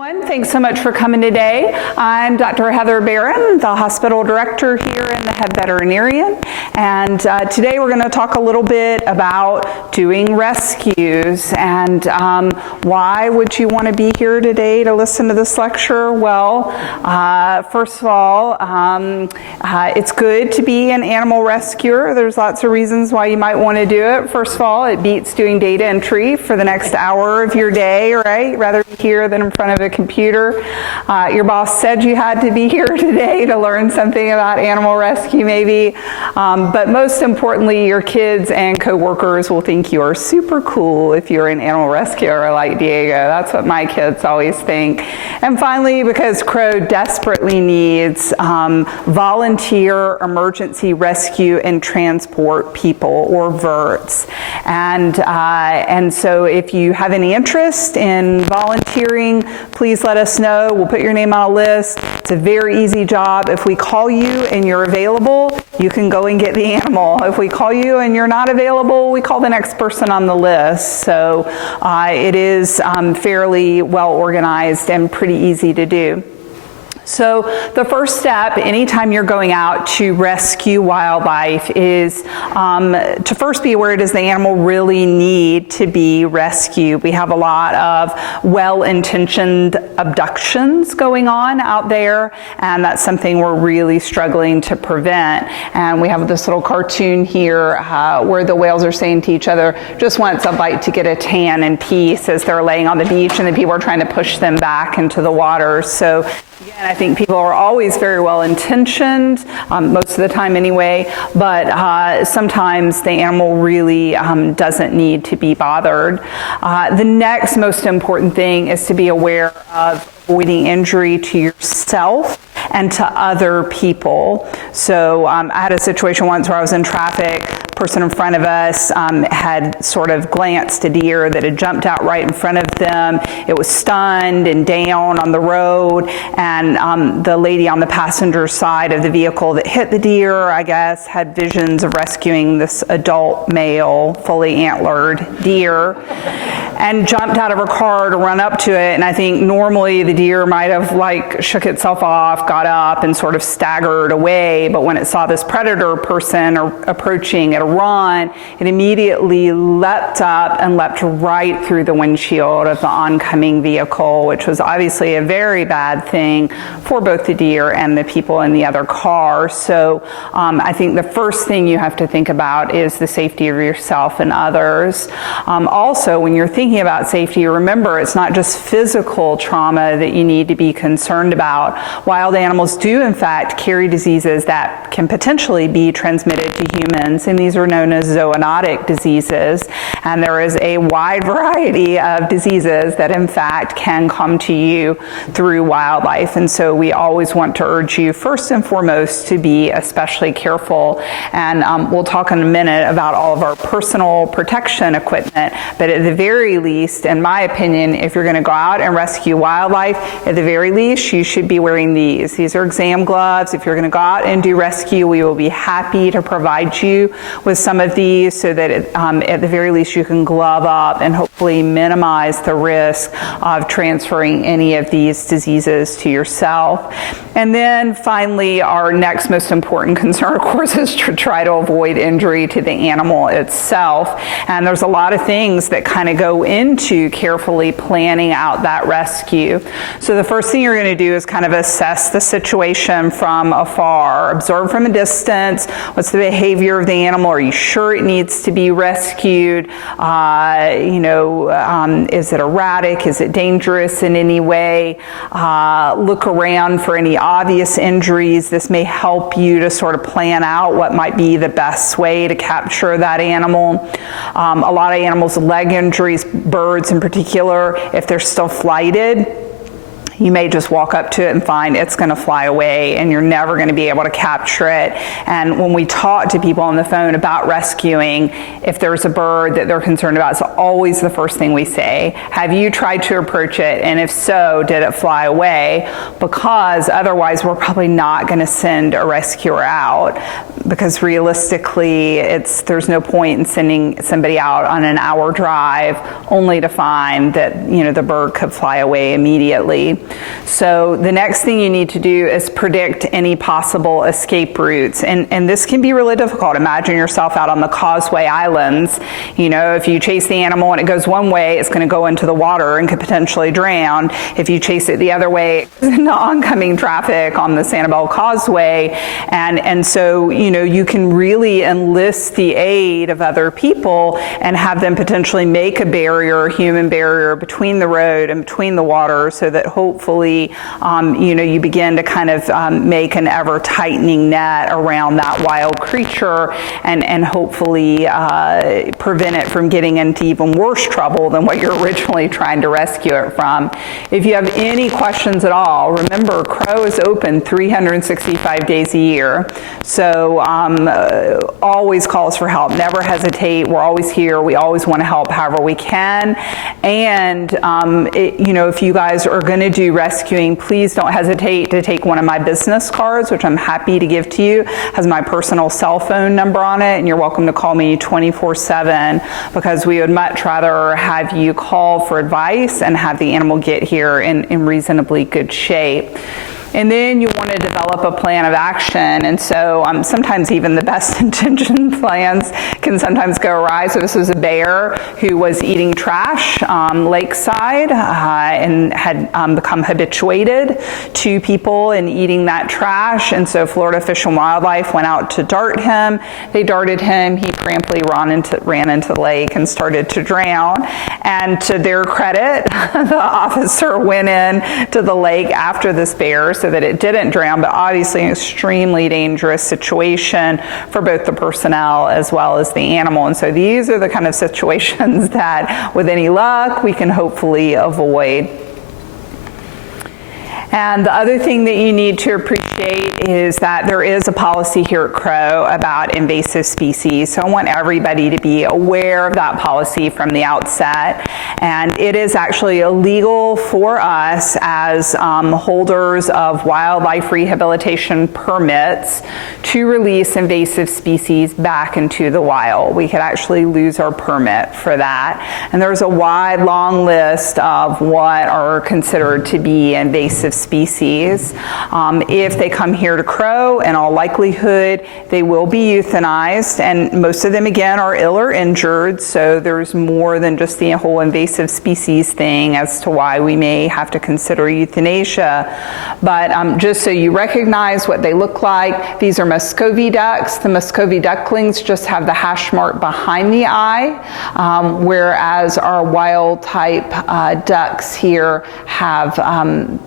Everyone, thanks so much for coming today. I'm Dr. Heather Barron, the hospital director here in the head veterinarian, and today we're going to talk a little bit about doing rescues and why would you want to be here today to listen to this lecture? Well, first of all, it's good to be an animal rescuer. There's lots of reasons why you might want to do it. First of all, it beats doing data entry for the next hour of your day, right? Rather be here than in front of a computer. Your boss said you had to be here today to learn something about animal rescue maybe, but most importantly, your kids and coworkers will think you are super cool if you're an animal rescuer like Diego. That's what my kids always think. And finally, because CROW desperately needs volunteer emergency rescue and transport people, or VERTs. And so if you have any interest in volunteering, please let us know. We'll put your name on a list. It's a very easy job. If we call you and you're available, you can go and get the animal. If we call you and you're not available, we call the next person on the list. So it is fairly well organized and pretty easy to do. So the first step anytime you're going out to rescue wildlife is to first be aware, does the animal really need to be rescued? We have a lot of well-intentioned abductions going on out there, and that's something we're really struggling to prevent. And we have this little cartoon here where the whales are saying to each other, just wants a bite to get a tan in peace, as they're laying on the beach and the people are trying to push them back into the water. So again, I think people are always very well intentioned, most of the time anyway, but sometimes the animal really doesn't need to be bothered. The next most important thing is to be aware of avoiding injury to yourself and to other people. So I had a situation once where I was in traffic. Person in front of us had sort of glanced a deer that had jumped out right in front of them. It was stunned and down on the road, and the lady on the passenger side of the vehicle that hit the deer, I guess, had visions of rescuing this adult male, fully antlered deer, and jumped out of her car to run up to it. And I think normally the deer might have like shook itself off, got up, and sort of staggered away, but when it saw this predator person approaching at a run, it immediately leapt up and leapt right through the windshield of the oncoming vehicle, which was obviously a very bad thing for both the deer and the people in the other car. So I think the first thing you have to think about is the safety of yourself and others. Also, when you're thinking about safety, remember it's not just physical trauma that you need to be concerned about. Wild animals do in fact carry diseases that can potentially be transmitted to humans, and these are known as zoonotic diseases, and there is a wide variety of diseases that in fact can come to you through wildlife. And so we always want to urge you first and foremost to be especially careful, and we'll talk in a minute about all of our personal protection equipment, but at the very least, in my opinion, if you're going to go out and rescue wildlife, at the very least you should be wearing these. These are exam gloves. If you're going to go out and do rescue, we will be happy to provide you with some of these so that at the very least you can glove up and hopefully minimize the risk of transferring any of these diseases to yourself. And then finally, our next most important concern, of course, is to try to avoid injury to the animal itself. And there's a lot of things that kind of go into carefully planning out that rescue. So the first thing you're going to do is kind of assess the situation from afar. Observe from a distance. What's the behavior of the animal? Are you sure it needs to be rescued? Is it erratic? Is it dangerous in any way? Look around for any obvious injuries. This may help you to sort of plan out what might be the best way to capture that animal. A lot of animals with leg injuries, birds in particular, if they're still flighted, you may just walk up to it and find it's going to fly away and you're never going to be able to capture it. And when we talk to people on the phone about rescuing, if there's a bird that they're concerned about, it's always the first thing we say. Have you tried to approach it? And if so, did it fly away? Because otherwise we're probably not going to send a rescuer out. because realistically, there's no point in sending somebody out on an hour drive only to find that, the bird could fly away immediately. So the next thing you need to do is predict any possible escape routes. And this can be really difficult. Imagine yourself out on the Causeway Islands. If you chase the animal and it goes one way, it's going to go into the water and could potentially drown. If you chase it the other way, it goes into oncoming traffic on the Sanibel Causeway. And so, you can really enlist the aid of other people and have them potentially make a barrier, a human barrier between the road and between the water, so that hopefully, you begin to kind of make an ever-tightening net around that wild creature and hopefully prevent it from getting into even worse trouble than what you're originally trying to rescue it from. If you have any questions at all, remember, CROW is open 365 days a year. So always call us for help. Never hesitate. We're always here. We always want to help however we can. And, if you guys are going to do rescuing, please don't hesitate to take one of my business cards, which I'm happy to give to you. It has my personal cell phone number on it, and you're welcome to call me 24/7, because we would much rather have you call for advice and have the animal get here in reasonably good shape. And then you want to develop a plan of action. And so sometimes even the best intentioned plans can sometimes go awry. So this was a bear who was eating trash lakeside and had become habituated to people in eating that trash. And so Florida Fish and Wildlife went out to dart him. They darted him. He promptly ran into the lake and started to drown. And to their credit, the officer went in to the lake after this bear so that it didn't drown, but obviously an extremely dangerous situation for both the personnel as well as the animal. And so these are the kind of situations that, with any luck, we can hopefully avoid. And the other thing that you need to appreciate is that there is a policy here at CROW about invasive species. So I want everybody to be aware of that policy from the outset. And it is actually illegal for us as holders of wildlife rehabilitation permits to release invasive species back into the wild. We could actually lose our permit for that. And there's a wide, long list of what are considered to be invasive species. If they come here to CROW, in all likelihood, they will be euthanized, and most of them, again, are ill or injured, so there's more than just the whole invasive species thing as to why we may have to consider euthanasia. But just so you recognize what they look like, these are Muscovy ducks. The Muscovy ducklings just have the hash mark behind the eye, whereas our wild type ducks here have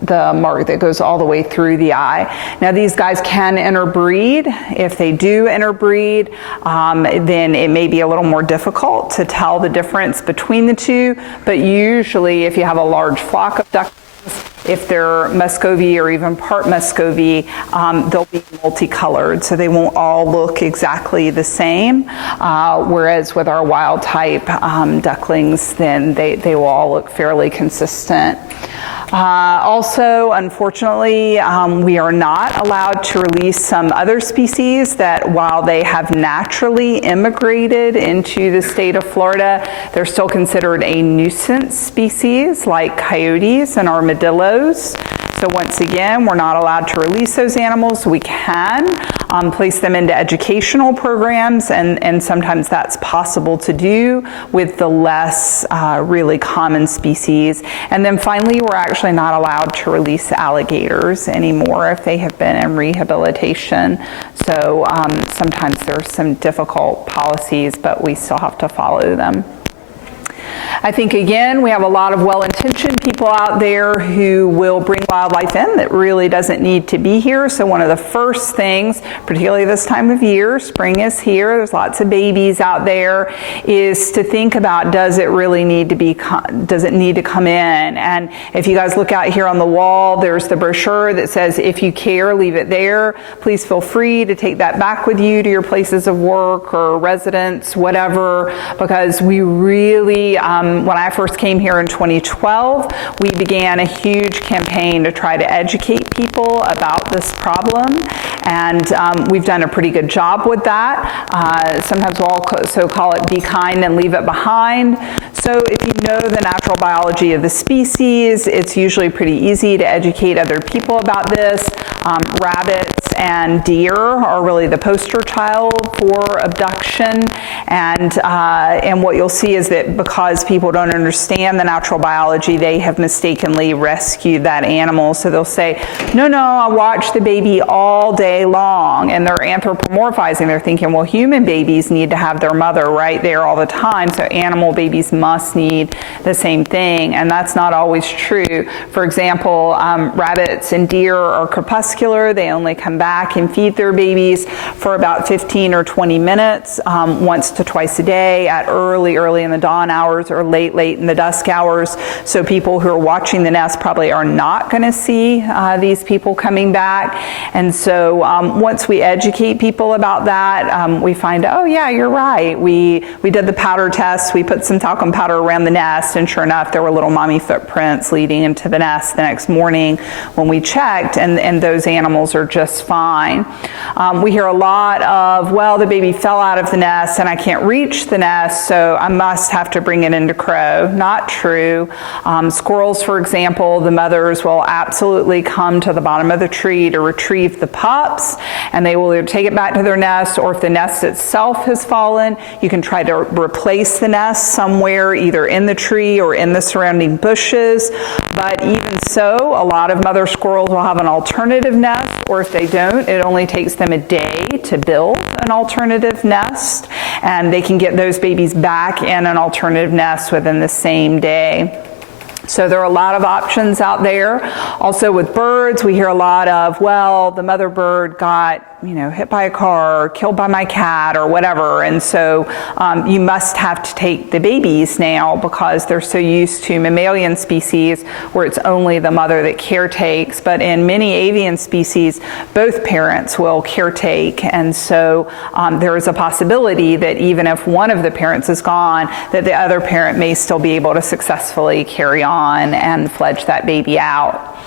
the mark that goes all the way through the eye. Now these guys can interbreed. If they do interbreed, then it may be a little more difficult to tell the difference between the two, but usually if you have a large flock of ducks, if they're Muscovy or even part Muscovy, they'll be multicolored, so they won't all look exactly the same, whereas with our wild type ducklings, then they will all look fairly consistent. Also, unfortunately, we are not allowed to release some other species that, while they have naturally immigrated into the state of Florida, they're still considered a nuisance species, like coyotes and armadillos. So once again, we're not allowed to release those animals. We can place them into educational programs, and sometimes that's possible to do with the less really common species. And then finally, we're actually not allowed to release alligators anymore if they have been in rehabilitation. So sometimes there's some difficult policies, but we still have to follow them. I think, again, we have a lot of well-intentioned people out there who will bring wildlife in that really doesn't need to be here. So one of the first things, particularly this time of year, spring is here, there's lots of babies out there, is to think about, does it really need to be, does it need to come in? And if you guys look out here on the wall, there's the brochure that says, if you care, leave it there. Please feel free to take that back with you to your places of work or residence, whatever, because we really, when I first came here in 2012, we began a huge campaign to try to educate people about this problem. and we've done a pretty good job with that. Sometimes we'll also call it be kind and leave it behind. So if you know the natural biology of the species, it's usually pretty easy to educate other people about this. Rabbits and deer are really the poster child for abduction, and what you'll see is that because people don't understand the natural biology, they have mistakenly rescued that animal. So they'll say, no, I watched the baby all day long, and they're anthropomorphizing. They're thinking, well, human babies need to have their mother right there all the time, so animal babies must need the same thing, and that's not always true. For example, rabbits and deer are crepuscular. They only come back and feed their babies for about 15 or 20 minutes, once to twice a day at early in the dawn hours or late in the dusk hours. So people who are watching the nest probably are not going to see these people coming back. And so once we educate people about that, we find, oh yeah, you're right. We did the powder test. We put some talcum powder around the nest, and sure enough, there were little mommy footprints leading into the nest the next morning when we checked, and those animals are just fine. We hear a lot of, well, the baby fell out of the nest and I can't reach the nest, so I must have to bring it into CROW. Not true. Squirrels, for example, the mothers will absolutely come to the bottom of the tree to retrieve the pups, and they will either take it back to their nest, or if the nest itself has fallen, you can try to replace the nest somewhere, either in the tree or in the surrounding bushes. But even so, a lot of mother squirrels will have an alternative nest, or if they don't, it only takes them a day to build an alternative nest, and they can get those babies back in an alternative nest within the same day. So there are a lot of options out there. Also with birds, we hear a lot of, well, the mother bird got hit by a car or killed by my cat or whatever, and so you must have to take the babies now because they're so used to mammalian species where it's only the mother that caretakes. But in many avian species, both parents will caretake, and so there is a possibility that even if one of the parents is gone, that the other parent may still be able to successfully carry on and fledge that baby out.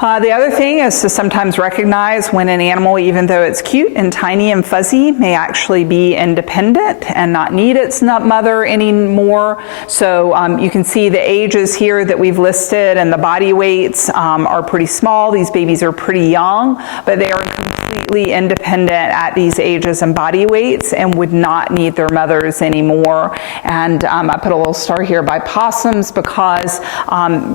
The other thing is to sometimes recognize when an animal, even though it's cute and tiny and fuzzy, may actually be independent and not need its mother anymore. So you can see the ages here that we've listed, and the body weights are pretty small. These babies are pretty young, but they are completely independent at these ages and body weights and would not need their mothers anymore. And I put a little star here by possums because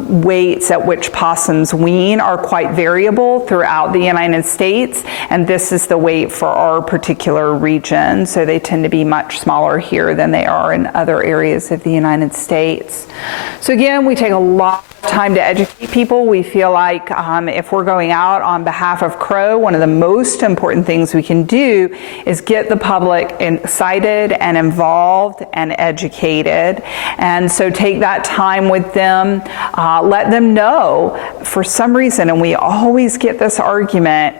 weights at which possums wean are quite variable throughout the United States, and this is the weight for our particular region. So they tend to be much smaller here than they are in other areas of the United States. So again, we take a lot of time to educate people. We feel like if we're going out on behalf of CROW, one of the most important things we can do is get the public excited and involved and educated. And so take that time with them, let them know for some reason, and we always get this argument,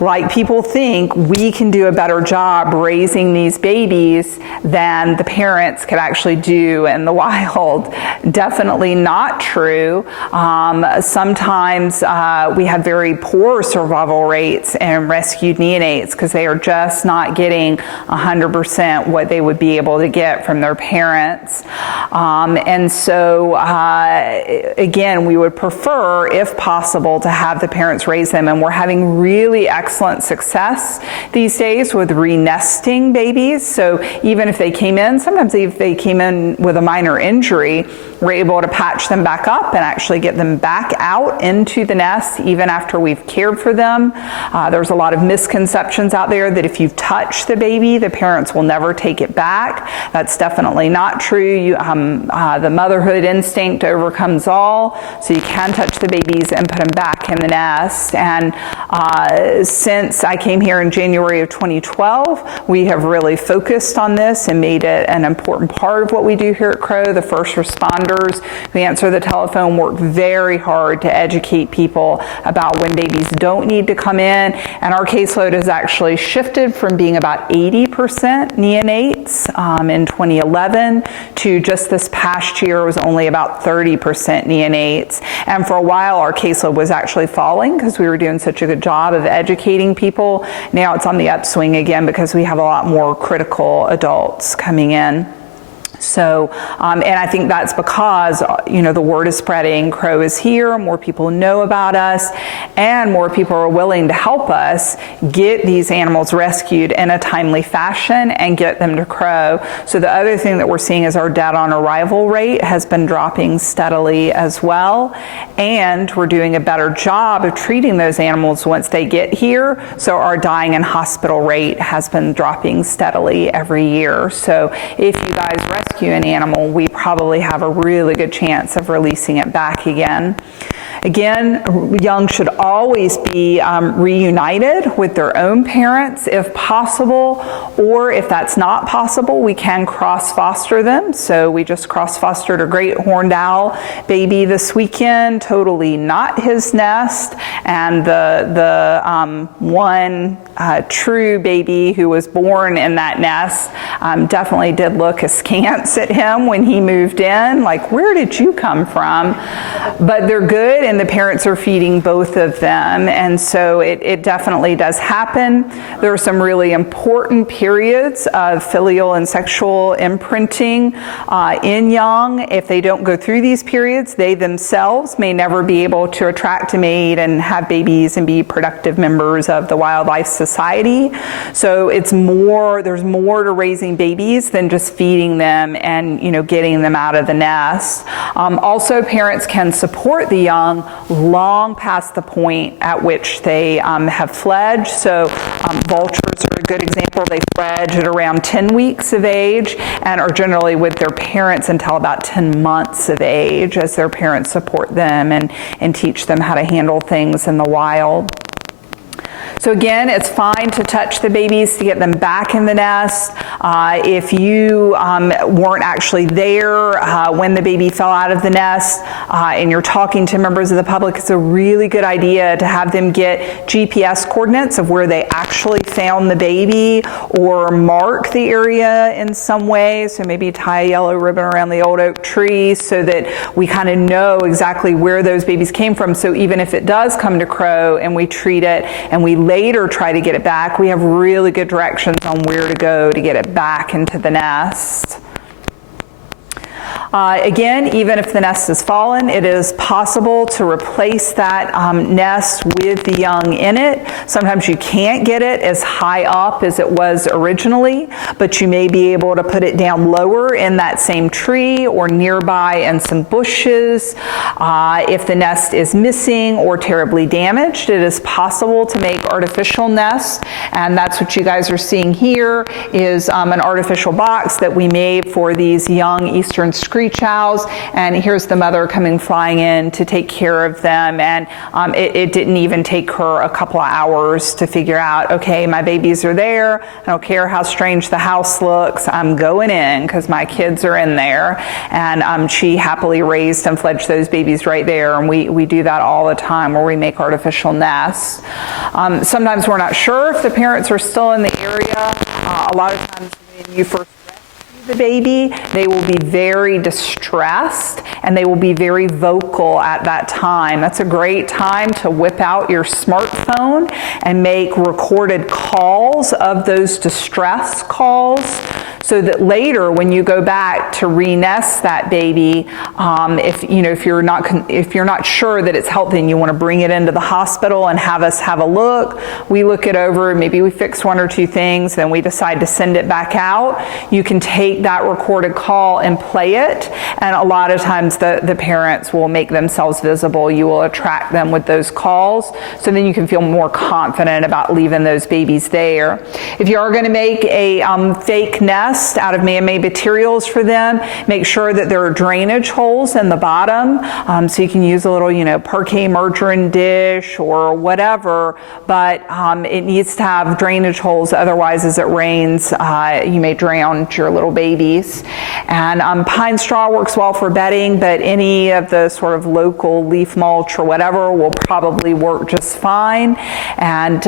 like people think we can do a better job raising these babies than the parents could actually do in the wild. Definitely not true. Sometimes we have very poor survival rates in rescued neonates because they are just not getting 100% what they would be able to get from their parents. And so again, we would prefer, if possible, to have the parents raise them, and we're having really excellent success these days with re-nesting babies. So even if they came in, sometimes if they came in with a minor injury, we're able to patch them back up and actually get them back out into the nest even after we've cared for them. There's a lot of misconceptions out there that if you've touched the baby, the parents will never take it back. That's definitely not true. The motherhood instinct overcomes all, so you can touch the babies and put them back in the nest. And since I came here in January of 2012, we have really focused on this and made it an important part of what we do here at CROW. The first responders who answer the telephone work very hard to educate people about when babies don't need to come in, and our caseload has actually shifted from being about 80% neonates in 2011 to just this past year was only about 30% neonates. And for a while our caseload was actually falling because we were doing such a good job of educating educating people. Now it's on the upswing again because we have a lot more critical adults coming in. So, and I think that's because, the word is spreading, CROW is here, more people know about us, and more people are willing to help us get these animals rescued in a timely fashion and get them to CROW. So the other thing that we're seeing is our dead on arrival rate has been dropping steadily as well, and we're doing a better job of treating those animals once they get here. So our dying in hospital rate has been dropping steadily every year. So if you guys rescue an animal, we probably have a really good chance of releasing it back again. Again, young should always be reunited with their own parents if possible, or if that's not possible, we can cross-foster them. So we just cross-fostered a great horned owl baby this weekend, totally not his nest, and the one true baby who was born in that nest definitely did look askance at him when he moved in, like, where did you come from? But they're good, and the parents are feeding both of them, and so it definitely does happen. There are some really important periods of filial and sexual imprinting in young. If they don't go through these periods, they themselves may never be able to attract a mate and have babies and be productive members of the wildlife society. So there's more to raising babies than just feeding them and getting them out of the nest. Also, parents can support the young long past the point at which they have fledged. So vultures are a good example. They fledge at around 10 weeks of age and are generally with their parents until about 10 months of age, as their parents support them and teach them how to handle things in the wild. So again, it's fine to touch the babies to get them back in the nest. If you weren't actually there when the baby fell out of the nest and you're talking to members of the public, it's a really good idea to have them get GPS coordinates of where they actually found the baby, or mark the area in some way. So maybe tie a yellow ribbon around the old oak tree so that we kind of know exactly where those babies came from. So even if it does come to CROW and we treat it and we later try to get it back, we have really good directions on where to go to get it back into the nest. Again, even if the nest has fallen, it is possible to replace that nest with the young in it. Sometimes you can't get it as high up as it was originally, but you may be able to put it down lower in that same tree or nearby in some bushes. If the nest is missing or terribly damaged, it is possible to make artificial nests, and that's what you guys are seeing here is an artificial box that we made for these young eastern screech owls, and here's the mother coming flying in to take care of them, and it didn't even take her a couple of hours to figure out, okay, my babies are there, I don't care how strange the house looks, I'm going in because my kids are in there, and she happily raised and fledged those babies right there, and we do that all the time where we make artificial nests. Sometimes we're not sure if the parents are still in the area. A lot of times when you first the baby, they will be very distressed and they will be very vocal at that time. That's a great time to whip out your smartphone and make recorded calls of those distress calls, so that later when you go back to re-nest that baby, if you're not sure that it's healthy and you want to bring it into the hospital and have us have a look, we look it over, maybe we fix one or two things, then we decide to send it back out. You can take that recorded call and play it, and a lot of times the parents will make themselves visible. You will attract them with those calls, so then you can feel more confident about leaving those babies there. If you are going to make a fake nest out of man-made materials for them, make sure that there are drainage holes in the bottom, so you can use a little parquet margarine dish or whatever, but it needs to have drainage holes, otherwise as it rains you may drown your little babies. And pine straw works well for bedding, but any of the sort of local leaf mulch or whatever will probably work just fine, and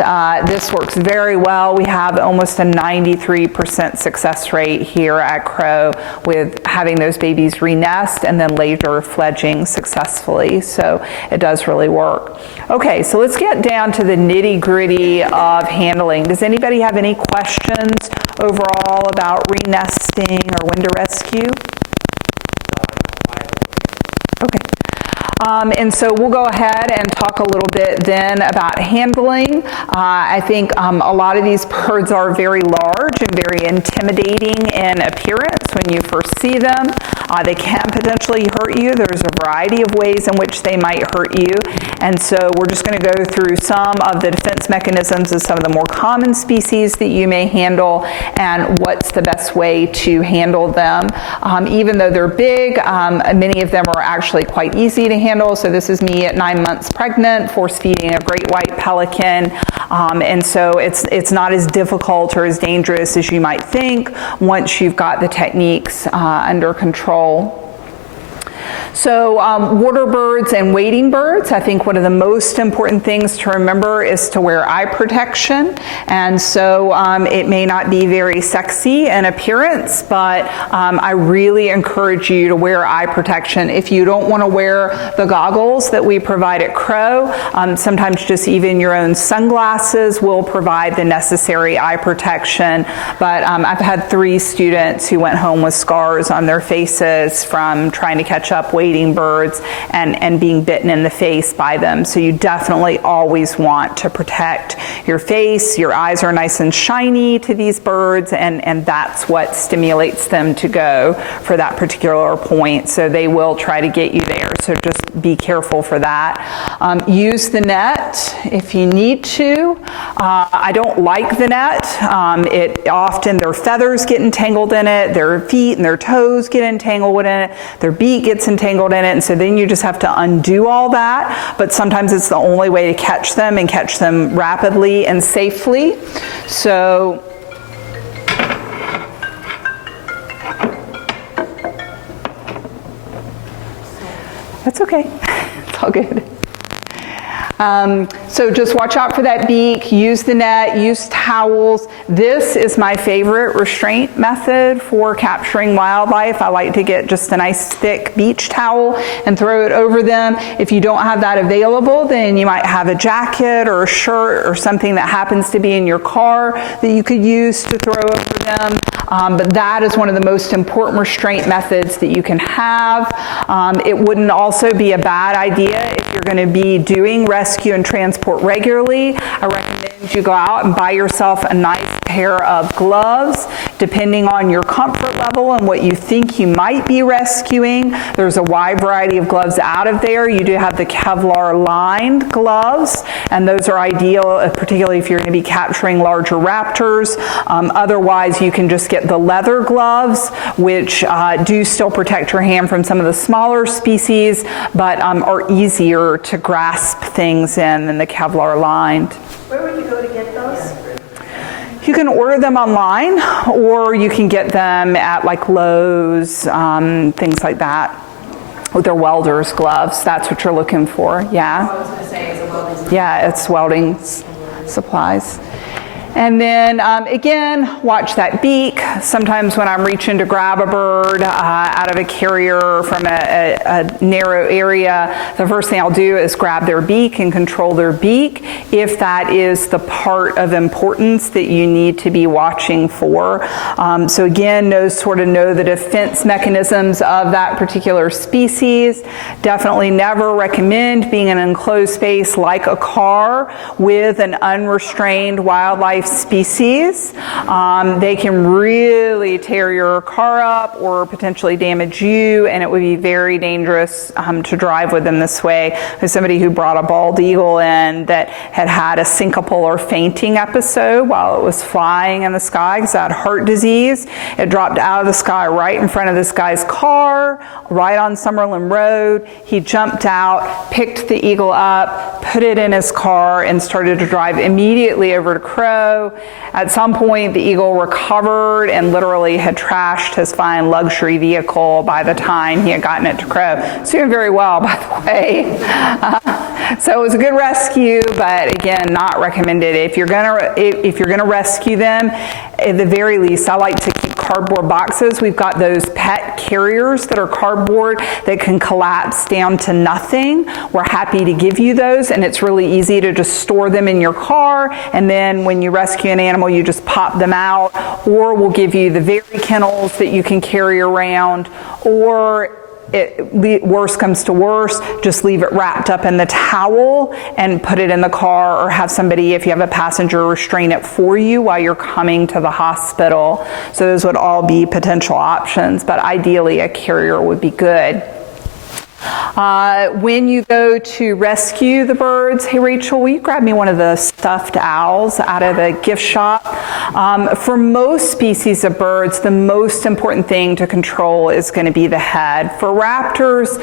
this works very well. We have almost a 93% success rate demonstrate here at CROW with having those babies re-nest and then later fledging successfully. So it does really work. Okay, so let's get down to the nitty-gritty of handling. Does anybody have any questions overall about re-nesting or when to rescue? Okay. And so we'll go ahead and talk a little bit then about handling. I think a lot of these birds are very large and very intimidating in appearance when you first see them. They can potentially hurt you. There's a variety of ways in which they might hurt you. And so we're just going to go through some of the defense mechanisms of some of the more common species that you may handle and what's the best way to handle them. Even though they're big, many of them are actually quite easy to handle. So this is me at 9 months pregnant, force feeding a great white pelican. And so it's not as difficult or as dangerous as you might think once you've got the techniques under control. So water birds and wading birds, I think one of the most important things to remember is to wear eye protection. And so it may not be very sexy in appearance, but I really encourage you to wear eye protection. If you don't want to wear the goggles that we provide at CROW, sometimes just even your own sunglasses will provide the necessary eye protection. But I've had 3 students who went home with scars on their faces from trying to catch up wading birds and being bitten in the face by them. So you definitely always want to protect your face. Your eyes are nice and shiny to these birds, and that's what stimulates them to go for that particular point. So they will try to get you there. So just be careful for that. Use the net if you need to. I don't like the net. Often their feathers get entangled in it, their feet and their toes get entangled in it, their beak gets entangled in it, and so then you just have to undo all that. But sometimes it's the only way to catch them and catch them rapidly and safely. So that's okay. It's all good. So just watch out for that beak, use the net, use towels. This is my favorite restraint method for capturing wildlife. I like to get just a nice thick beach towel and throw it over them. If you don't have that available, then you might have a jacket or a shirt or something that happens to be in your car that you could use to throw over them. But that is one of the most important restraint methods that you can have. It wouldn't also be a bad idea if you're going to be doing rescue and transport regularly. I recommend you go out and buy yourself a nice pair of gloves, depending on your comfort level and what you think you might be rescuing. There's a wide variety of gloves out of there. You do have the Kevlar lined gloves, and those are ideal, particularly if you're going to be capturing larger raptors. Otherwise, you can just get the leather gloves, which do still protect your hand from some of the smaller species, but are easier to grasp things in than the Kevlar lined. Where would you go to get those? You can order them online, or you can get them at like Lowe's, things like that. With their welder's gloves, that's what you're looking for, yeah? I was going to say, is it welding supplies? Yeah, it's welding supplies. And then again, watch that beak. Sometimes when I'm reaching to grab a bird out of a carrier from a narrow area, the first thing I'll do is grab their beak and control their beak if that is the part of importance that you need to be watching for. So again, know the defense mechanisms of that particular species. Definitely never recommend being in an enclosed space like a car with an unrestrained wildlife species. They can really tear your car up or potentially damage you, and it would be very dangerous to drive with them this way. There's somebody who brought a bald eagle in that had a syncopal or fainting episode while it was flying in the sky because it had heart disease. It dropped out of the sky right in front of this guy's car, right on Summerlin Road. He jumped out, picked the eagle up, put it in his car, and started to drive immediately over to CROW. At some point, the eagle recovered and literally had trashed his fine luxury vehicle by the time he had gotten it to CROW. It's doing very well, by the way. So it was a good rescue, but again, not recommended. If you're gonna rescue them, at the very least, I like to keep cardboard boxes. We've got those pet carriers that are cardboard that can collapse down to nothing. We're happy to give you those, and it's really easy to just store them in your car, and then when you rescue an animal, you just pop them out. Or we'll give you the very kennels that you can carry around, or worst comes to worst, just leave it wrapped up in the towel and put it in the car, or have somebody, if you have a passenger, restrain it for you while you're coming to the hospital. So those would all be potential options, but ideally a carrier would be good. When you go to rescue the birds, hey Rachel, will you grab me one of the stuffed owls out of the gift shop? For most species of birds, the most important thing to control is going to be the head. For raptors,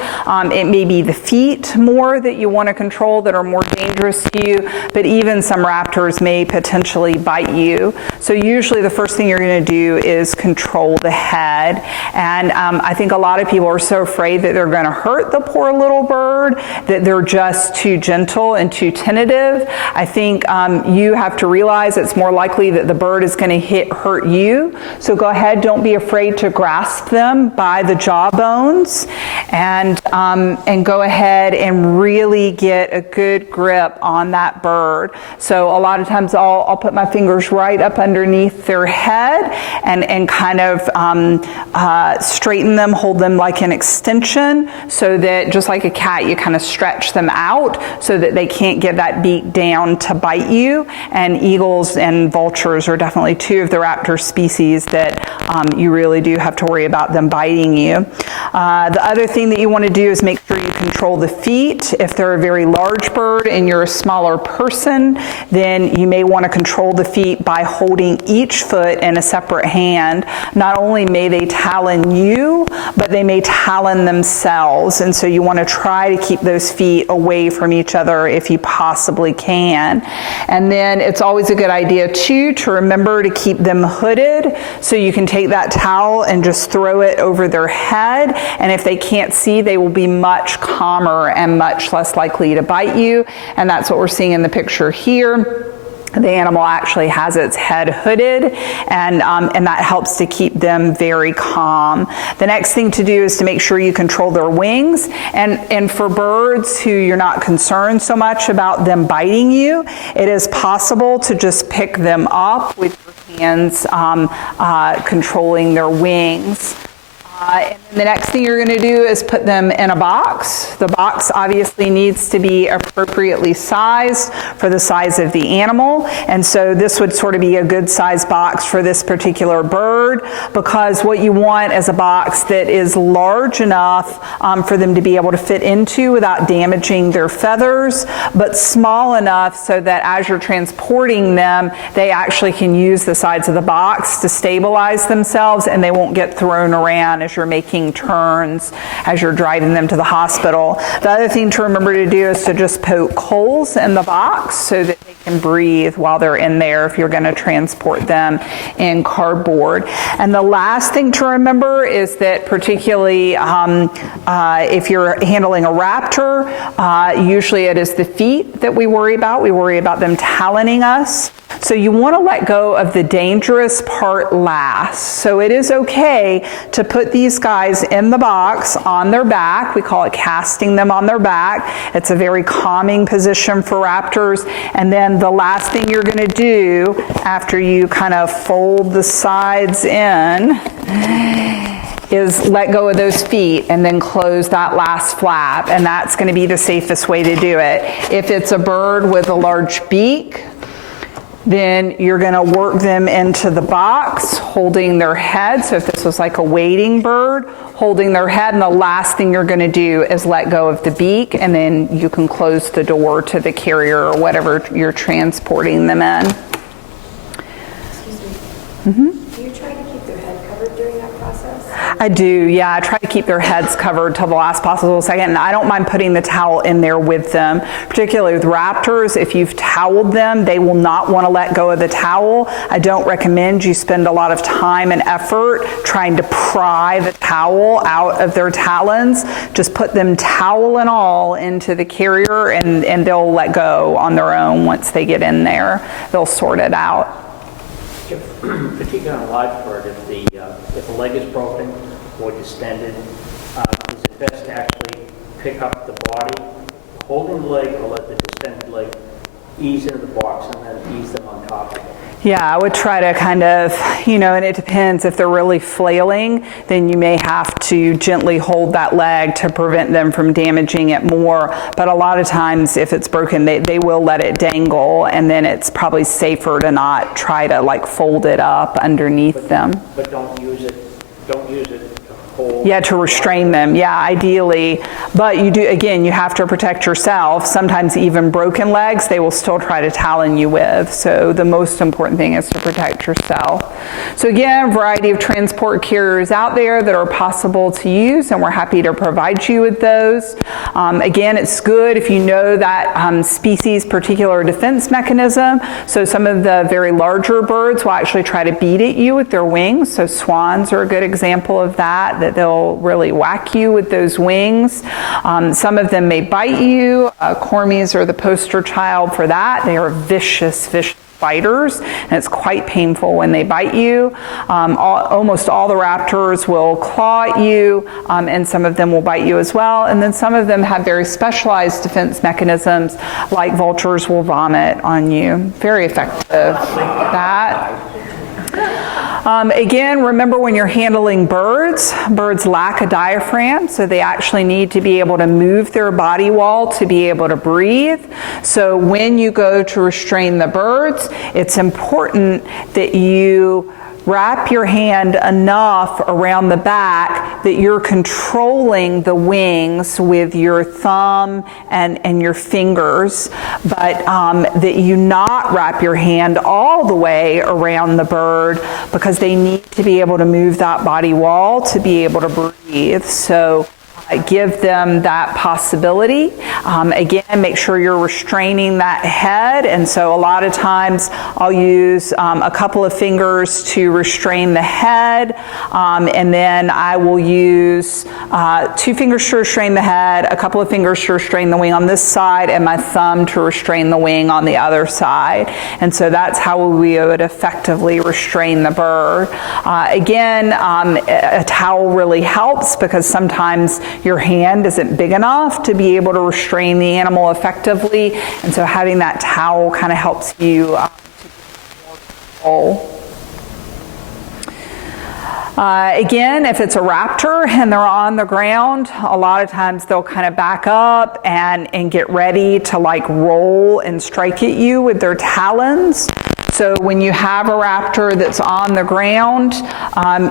it may be the feet more that you want to control that are more dangerous to you, but even some raptors may potentially bite you. So usually the first thing you're going to do is control the head. And I think a lot of people are so afraid that they're going to hurt the poor little bird that they're just too gentle and too tentative. I think you have to realize it's more likely that the bird is going to hurt you. So go ahead, don't be afraid to grasp them by the jawbones, and go ahead and really get a good grip on that bird. So a lot of times I'll put my fingers right up underneath their head and kind of straighten them, hold them like an extension, so that just like a cat, you kind of stretch them out so that they can't get that beak down to bite you. And eagles and vultures are definitely two of the raptor species that you really do have to worry about them biting you. The other thing that you want to do is make sure you control the feet. If they're a very large bird and you're a smaller person, then you may want to control the feet by holding each foot in a separate hand. Not only may they talon you, but they may talon themselves. And so you want to try to keep those feet away from each other if you possibly can. And then it's always a good idea too to remember to keep them hooded, so you can take that towel and just throw it over their head, and if they can't see, they will be much calmer and much less likely to bite you. And that's what we're seeing in the picture here. The animal actually has its head hooded, and that helps to keep them very calm. The next thing to do is to make sure you control their wings. And for birds who you're not concerned so much about them biting you, it is possible to just pick them up with your hands controlling their wings. And then the next thing you're going to do is put them in a box. The box obviously needs to be appropriately sized for the size of the animal. And so this would sort of be a good size box for this particular bird, because what you want is a box that is large enough for them to be able to fit into without damaging their feathers, but small enough so that as you're transporting them, they actually can use the sides of the box to stabilize themselves, and they won't get thrown around as you're making turns, as you're driving them to the hospital. The other thing to remember to do is to just poke holes in the box so that they can breathe while they're in there if you're going to transport them in cardboard. And the last thing to remember is that particularly if you're handling a raptor, usually it is the feet that we worry about. We worry about them taloning us. So you want to let go of the dangerous part last. So it is okay to put these guys in the box on their back. We call it casting them on their back. It's a very calming position for raptors. And then the last thing you're going to do after you kind of fold the sides in is let go of those feet and then close that last flap. And that's going to be the safest way to do it. If it's a bird with a large beak, then you're going to work them into the box, holding their head. So if this was like a wading bird, holding their head, and the last thing you're going to do is let go of the beak, and then you can close the door to the carrier or whatever you're transporting them in. Excuse me. Mm-hmm. Do you try to keep their head covered during that process? I do, yeah. I try to keep their heads covered till the last possible second, and I don't mind putting the towel in there with them. Particularly with raptors, if you've toweled them, they will not want to let go of the towel. I don't recommend you spend a lot of time and effort trying to pry the towel out of their talons. Just put them towel and all into the carrier, and they'll let go on their own once they get in there. They'll sort it out. If, particularly on a large bird, if the leg is broken or distended, is it best to actually pick up the body, holding the leg, or let the distended leg ease into the box and then ease them on top of it? Yeah, I would try to kind of, and it depends. If they're really flailing, then you may have to gently hold that leg to prevent them from damaging it more. But a lot of times, if it's broken, they will let it dangle, and then it's probably safer to not try to like fold it up underneath them. But don't use it to hold. Yeah, to restrain them. Yeah, ideally. But you have to protect yourself. Sometimes even broken legs, they will still try to talon you with. So the most important thing is to protect yourself. So again, a variety of transport carriers out there that are possible to use, and we're happy to provide you with those. Again, it's good if you know that species' particular defense mechanism. So some of the very larger birds will actually try to beat at you with their wings. So swans are a good example of that they'll really whack you with those wings. Some of them may bite you. Cormies are the poster child for that. They are vicious biters, and it's quite painful when they bite you. Almost all the raptors will claw at you, and some of them will bite you as well. And then some of them have very specialized defense mechanisms, like vultures will vomit on you. Very effective. Again, remember when you're handling birds lack a diaphragm, so they actually need to be able to move their body wall to be able to breathe. So when you go to restrain the birds, it's important that you wrap your hand enough around the back that you're controlling the wings with your thumb and your fingers, but that you not wrap your hand all the way around the bird, because they need to be able to move that body wall to be able to breathe. So give them that possibility. Again, make sure you're restraining that head. And so a lot of times I'll use a couple of fingers to restrain the head. And then I will use 2 fingers to restrain the head, a couple of fingers to restrain the wing on this side, and my thumb to restrain the wing on the other side. And so that's how we would effectively restrain the bird. Again, a towel really helps, because sometimes your hand isn't big enough to be able to restrain the animal effectively, and so having that towel kind of helps you to get more control. Again, if it's a raptor and they're on the ground, a lot of times they'll kind of back up and get ready to like roll and strike at you with their talons. So when you have a raptor that's on the ground,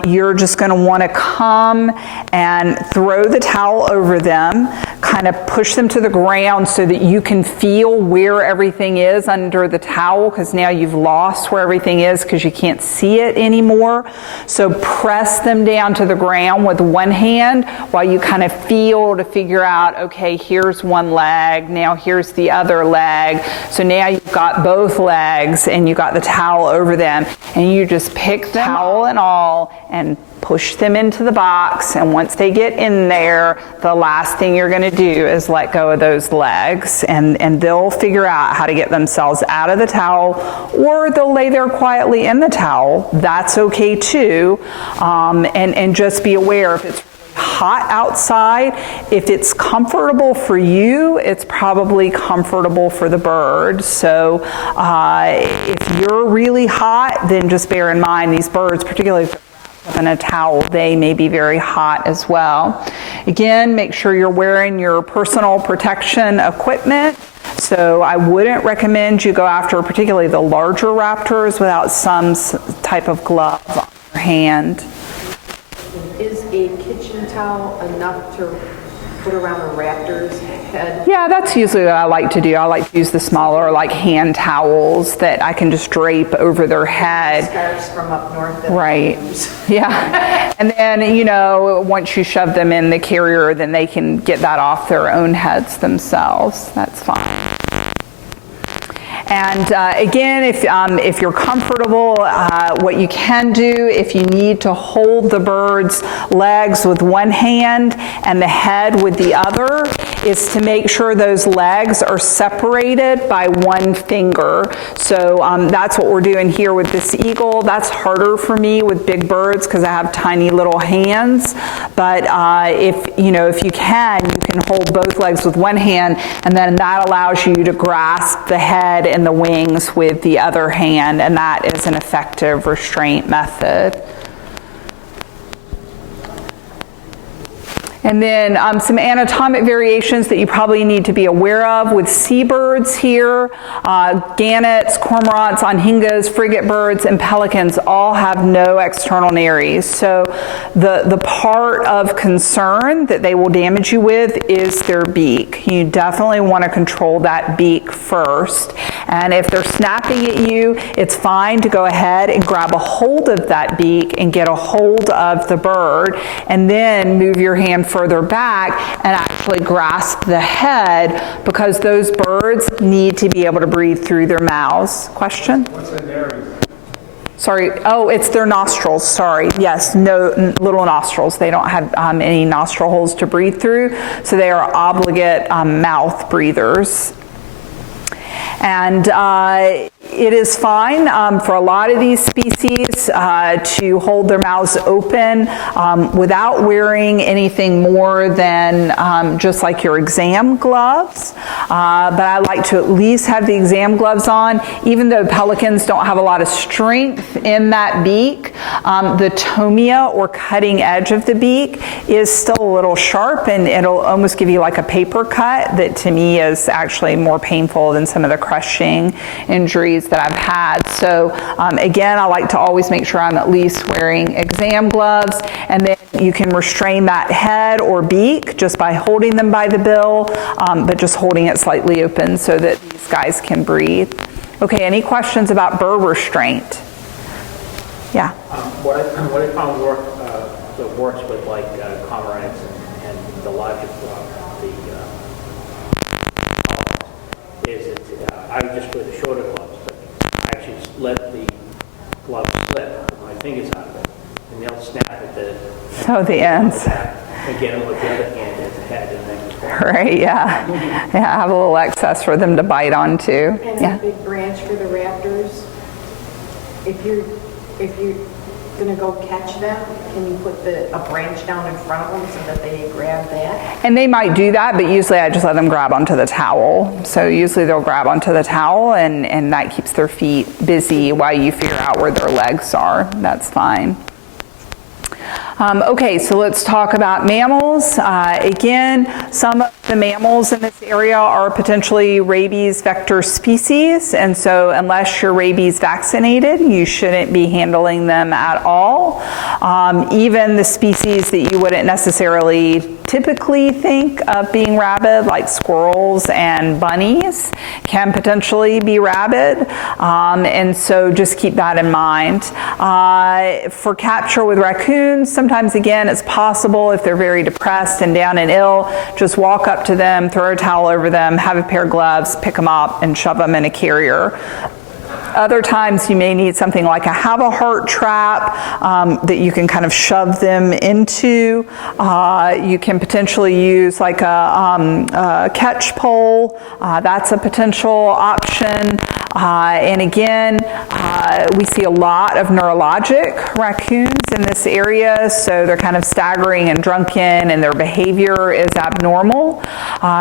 you're just going to want to come and throw the towel over them, kind of push them to the ground so that you can feel where everything is under the towel, because now you've lost where everything is because you can't see it anymore. So press them down to the ground with one hand while you kind of feel to figure out, okay, here's one leg, now here's the other leg. So now you've got both legs and you got the towel over them, and you just pick the towel and all and push them into the box. And once they get in there, the last thing you're going to do is let go of those legs, and they'll figure out how to get themselves out of the towel, or they'll lay there quietly in the towel. That's okay too. And just be aware, if it's hot outside, if it's comfortable for you, it's probably comfortable for the bird. So if you're really hot, then just bear in mind these birds, particularly if they're wrapped in a towel, they may be very hot as well. Again, make sure you're wearing your personal protection equipment. So I wouldn't recommend you go after particularly the larger raptors without some type of glove on your hand. Is a kitchen towel enough to put around a raptor's head? Yeah, that's usually what I like to do. I like to use the smaller, like hand towels that I can just drape over their head. Scarves from up north. Right. Yeah. And then, you know, once you shove them in the carrier, then they can get that off their own heads themselves. That's fine. And again, if you're comfortable, what you can do, if you need to hold the bird's legs with one hand and the head with the other, is to make sure those legs are separated by one finger. So that's what we're doing here with this eagle. That's harder for me with big birds because I have tiny little hands. But if you can hold both legs with one hand, and then that allows you to grasp the head and the wings with the other hand, and that is an effective restraint method. And then some anatomic variations that you probably need to be aware of with seabirds here. Gannets, cormorants, anhingas, frigate birds, and pelicans all have no external nares. So the part of concern that they will damage you with is their beak. You definitely want to control that beak first. And if they're snapping at you, it's fine to go ahead and grab a hold of that beak and get a hold of the bird, and then move your hand further back and actually grasp the head, because those birds need to be able to breathe through their mouths. Question? What's a nares? Sorry. Oh, it's their nostrils. Sorry. Yes, no little nostrils. They don't have any nostril holes to breathe through, so they are obligate mouth breathers. And it is fine for a lot of these species to hold their mouths open without wearing anything more than just like your exam gloves. But I like to at least have the exam gloves on. Even though pelicans don't have a lot of strength in that beak, the tomia or cutting edge of the beak is still a little sharp, and it'll almost give you like a paper cut that to me is actually more painful than some of the crushing injuries that I've had. So again, I like to always make sure I'm at least wearing exam gloves, and then you can restrain that head or beak just by holding them by the bill, but just holding it slightly open so that these guys can breathe. Okay, any questions about bird restraint? Yeah. What I found that works with like cormorants and the larger is I would just wear the shorter gloves, but I actually let the glove slip with my fingers out of it, and they'll snap at the ends. And get them with the other hand at the head, and then right, yeah. Yeah, I have a little excess for them to bite onto. And yeah. a big branch for the raptors. If you're gonna go catch them, can you put a branch down in front of them so that they grab that? And they might do that, but usually I just let them grab onto the towel. So usually they'll grab onto the towel, and that keeps their feet busy while you figure out where their legs are. That's fine. Okay, so let's talk about mammals. Again, some of the mammals in this area are potentially rabies vector species, and so unless you're rabies vaccinated, you shouldn't be handling them at all. Even the species that you wouldn't necessarily typically think of being rabid, like squirrels and bunnies, can potentially be rabid, and so just keep that in mind. For capture with raccoons, sometimes again it's possible if they're very depressed and down and ill, just walk up to them, throw a towel over them, have a pair of gloves, pick them up and shove them in a carrier. Other times you may need something like a have-a-heart trap that you can kind of shove them into. You can potentially use like a catch pole. That's a potential option. And again, we see a lot of neurologic raccoons in this area, so they're kind of staggering and drunken, and their behavior is abnormal.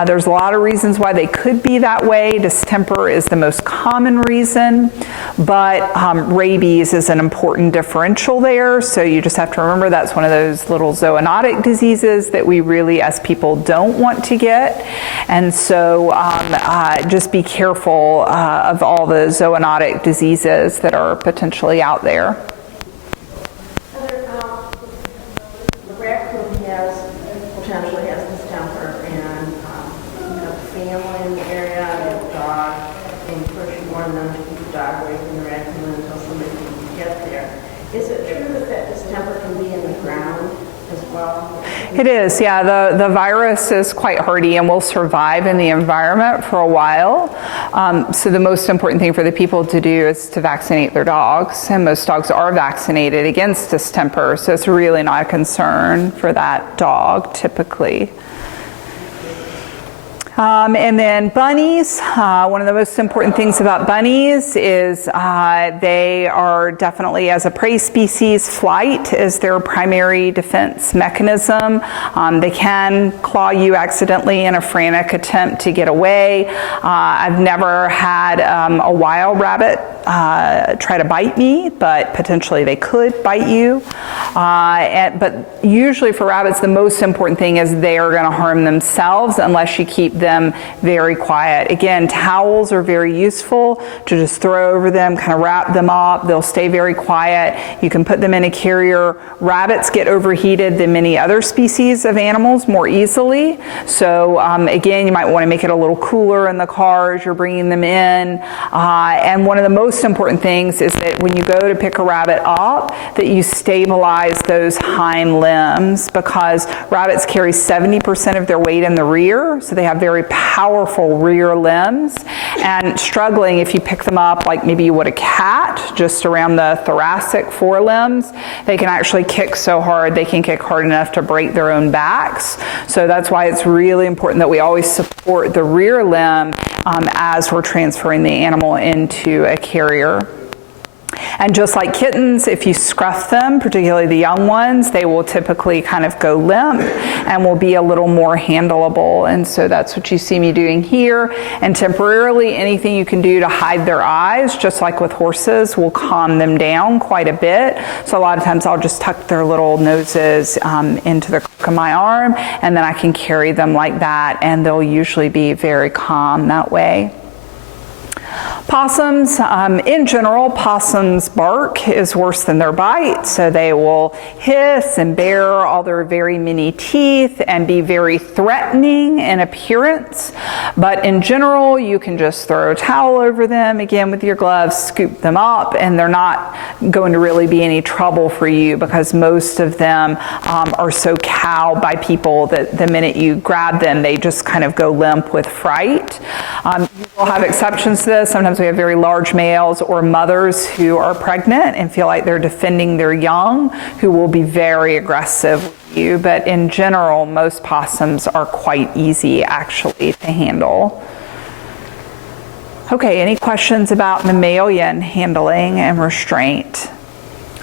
There's a lot of reasons why they could be that way. Distemper is the most common reason, but rabies is an important differential there, so you just have to remember that's one of those little zoonotic diseases that we really, as people, don't want to get. And so just be careful of all the zoonotic diseases that are potentially out there. The raccoon potentially has distemper, and you have family in the area, and a dog, and of course you warn them to keep the dog away from the raccoon until somebody can get there. Is it true that distemper can be in the ground as well? It is, yeah. The virus is quite hardy and will survive in the environment for a while. So the most important thing for the people to do is to vaccinate their dogs, and most dogs are vaccinated against distemper, so it's really not a concern for that dog typically. And then bunnies, one of the most important things about bunnies is they are definitely, as a prey species, flight is their primary defense mechanism. They can claw you accidentally in a frantic attempt to get away. I've never had a wild rabbit try to bite me, but potentially they could bite you. But usually for rabbits, the most important thing is they are going to harm themselves unless you keep them very quiet. Again, towels are very useful to just throw over them, kind of wrap them up. They'll stay very quiet. You can put them in a carrier. Rabbits get overheated than many other species of animals more easily. So again, you might want to make it a little cooler in the car as you're bringing them in. And one of the most important things is that when you go to pick a rabbit up, that you stabilize those hind limbs, because rabbits carry 70% of their weight in the rear, so they have very powerful rear limbs. And struggling, if you pick them up like maybe you would a cat, just around the thoracic forelimbs, they can actually kick so hard, they can kick hard enough to break their own backs. So that's why it's really important that we always support the rear limb as we're transferring the animal into a carrier. And just like kittens, if you scruff them, particularly the young ones, they will typically kind of go limp and will be a little more handleable. And so that's what you see me doing here. And temporarily, anything you can do to hide their eyes, just like with horses, will calm them down quite a bit. So a lot of times I'll just tuck their little noses into the crook of my arm, and then I can carry them like that, and they'll usually be very calm that way. Possums, in general, possums' bark is worse than their bite, so they will hiss and bare all their very many teeth and be very threatening in appearance. But in general, you can just throw a towel over them, again with your gloves, scoop them up, and they're not going to really be any trouble for you, because most of them are so cowed by people that the minute you grab them, they just kind of go limp with fright. You will have exceptions to this. Sometimes we have very large males or mothers who are pregnant and feel like they're defending their young, who will be very aggressive with you. But in general, most possums are quite easy actually to handle. Okay, any questions about mammalian handling and restraint?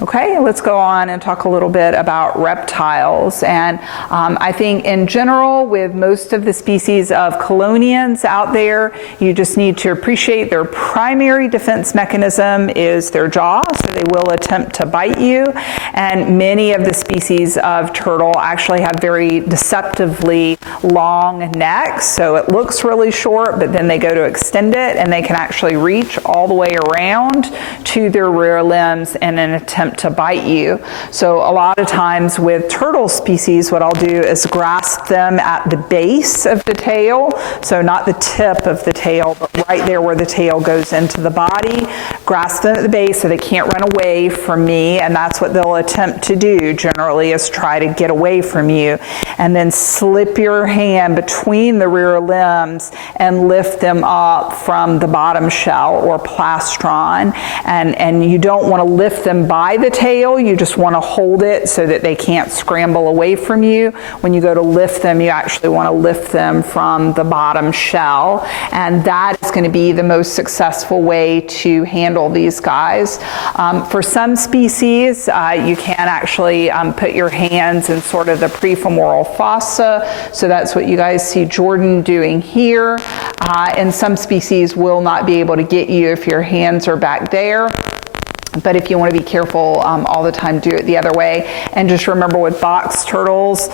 Okay, let's go on and talk a little bit about reptiles. And I think in general, with most of the species of chelonians out there, you just need to appreciate their primary defense mechanism is their jaw, so they will attempt to bite you. And many of the species of turtle actually have very deceptively long necks, so it looks really short, but then they go to extend it, and they can actually reach all the way around to their rear limbs in an attempt to bite you. So a lot of times with turtle species, what I'll do is grasp them at the base of the tail, so not the tip of the tail, but right there where the tail goes into the body. Grasp them at the base so they can't run away from me, and that's what they'll attempt to do generally, is try to get away from you. And then slip your hand between the rear limbs and lift them up from the bottom shell or plastron. And you don't want to lift them by the tail, you just want to hold it so that they can't scramble away from you. When you go to lift them, you actually want to lift them from the bottom shell, and that is going to be the most successful way to handle these guys. For some species, you can actually put your hands in sort of the prefemoral fossa, so that's what you guys see Jordan doing here. And some species will not be able to get you if your hands are back there. But if you want to be careful all the time, do it the other way. And just remember, with box turtles,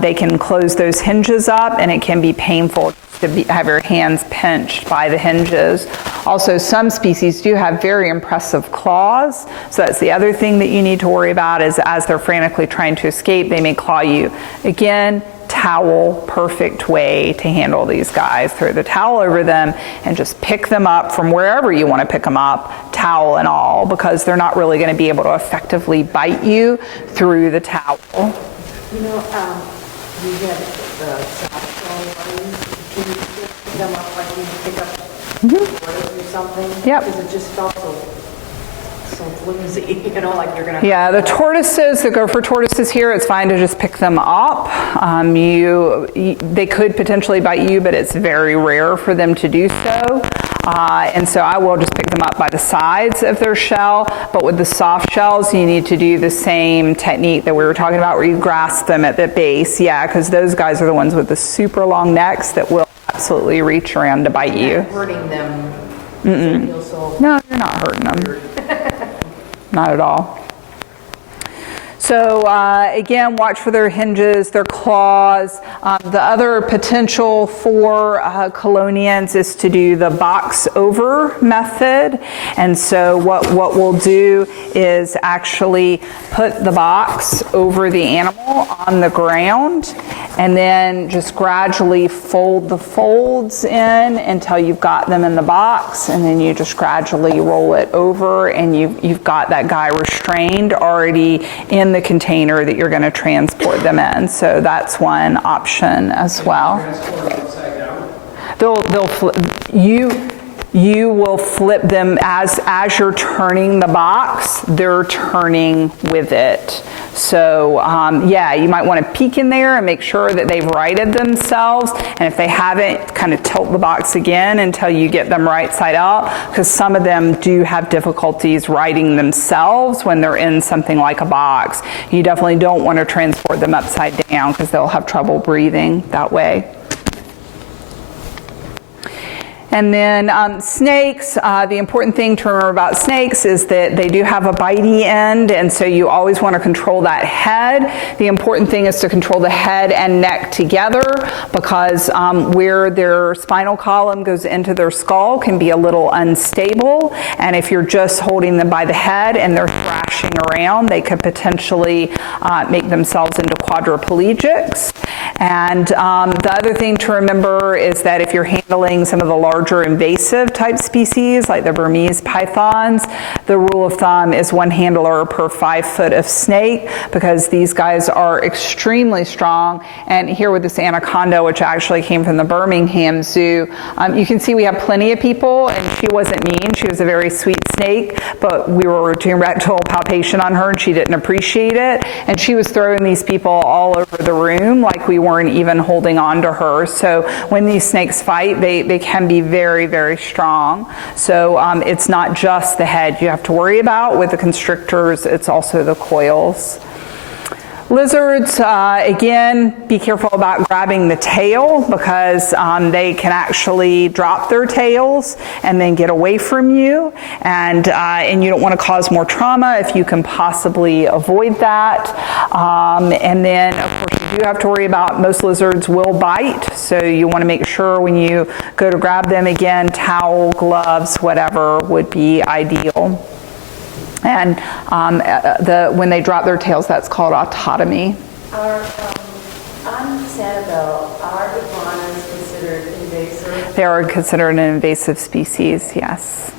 they can close those hinges up, and it can be painful to have your hands pinched by the hinges. Also, some species do have very impressive claws, so that's the other thing that you need to worry about, is as they're frantically trying to escape, they may claw you. Again, towel, perfect way to handle these guys. Throw the towel over them and just pick them up from wherever you want to pick them up, towel and all, because they're not really going to be able to effectively bite you through the towel. You know, you have the soft shell ones. Can you pick them up like you pick up toys or something? Yep. Because it just felt so so flimsy, you know, like you're gonna. Yeah, the tortoises, the gopher tortoises here, it's fine to just pick them up. They could potentially bite you, but it's very rare for them to do so. And so I will just pick them up by the sides of their shell. But with the soft shells, you need to do the same technique that we were talking about where you grasp them at the base. Yeah, because those guys are the ones with the super long necks that will absolutely reach around to bite you. Hurting them. They feel so. No, you're not hurting them. Not at all. So again, watch for their hinges, their claws. The other potential for chelonians is to do the box over method. And so what we'll do is actually put the box over the animal on the ground and then just gradually fold the folds in until you've got them in the box, and then you just gradually roll it over and you've got that guy restrained already in the container that you're going to transport them in. So that's one option as well. You will flip them as you're turning the box, they're turning with it. So yeah, you might want to peek in there and make sure that they've righted themselves. And if they haven't, kind of tilt the box again until you get them right side up, because some of them do have difficulties righting themselves when they're in something like a box. You definitely don't want to transport them upside down because they'll have trouble breathing that way. And then snakes, the important thing to remember about snakes is that they do have a bitey end, and so you always want to control that head. The important thing is to control the head and neck together, because where their spinal column goes into their skull can be a little unstable, and if you're just holding them by the head and they're thrashing around, they could potentially make themselves into quadriplegics. And the other thing to remember is that if you're handling some of the larger invasive type species like the Burmese pythons, the rule of thumb is 1 handler per 5 foot of snake, because these guys are extremely strong. And here with this anaconda, which actually came from the Birmingham Zoo, you can see we have plenty of people, and she wasn't mean. She was a very sweet snake, but we were doing rectal palpation on her and she didn't appreciate it. And she was throwing these people all over the room like we weren't even holding on to her. So when these snakes fight, they can be very, very strong. So it's not just the head you have to worry about. With the constrictors, it's also the coils. Lizards, again, be careful about grabbing the tail, because they can actually drop their tails and then get away from you, and you don't want to cause more trauma if you can possibly avoid that. And then, of course, you do have to worry about most lizards will bite, so you want to make sure when you go to grab them, again, towel, gloves, whatever would be ideal. And when they drop their tails, that's called autotomy. On Sanibel, are iguanas considered invasive? They are considered an invasive species, yes.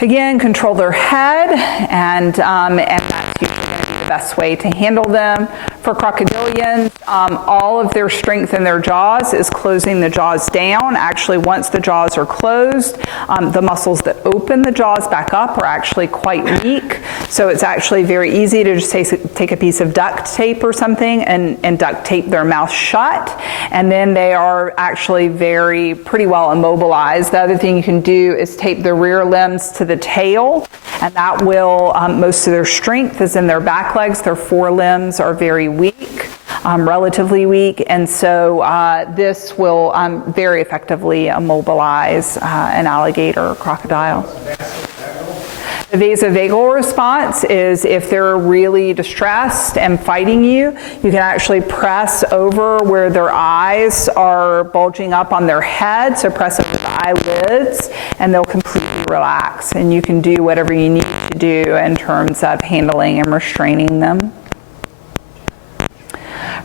Again, control their head, and that's usually going to be the best way to handle them. For crocodilians, all of their strength in their jaws is closing the jaws down. Actually, once the jaws are closed, the muscles that open the jaws back up are actually quite weak. So it's actually very easy to just take a piece of duct tape or something and duct tape their mouth shut. And then they are actually pretty well immobilized. The other thing you can do is tape the rear limbs to the tail, and that will, most of their strength is in their back legs. Their forelimbs are very weak, relatively weak, and so this will very effectively immobilize an alligator or crocodile. The vasovagal response is if they're really distressed and fighting you, you can actually press over where their eyes are bulging up on their head, so press over the eyelids, and they'll completely relax, and you can do whatever you need to do in terms of handling and restraining them.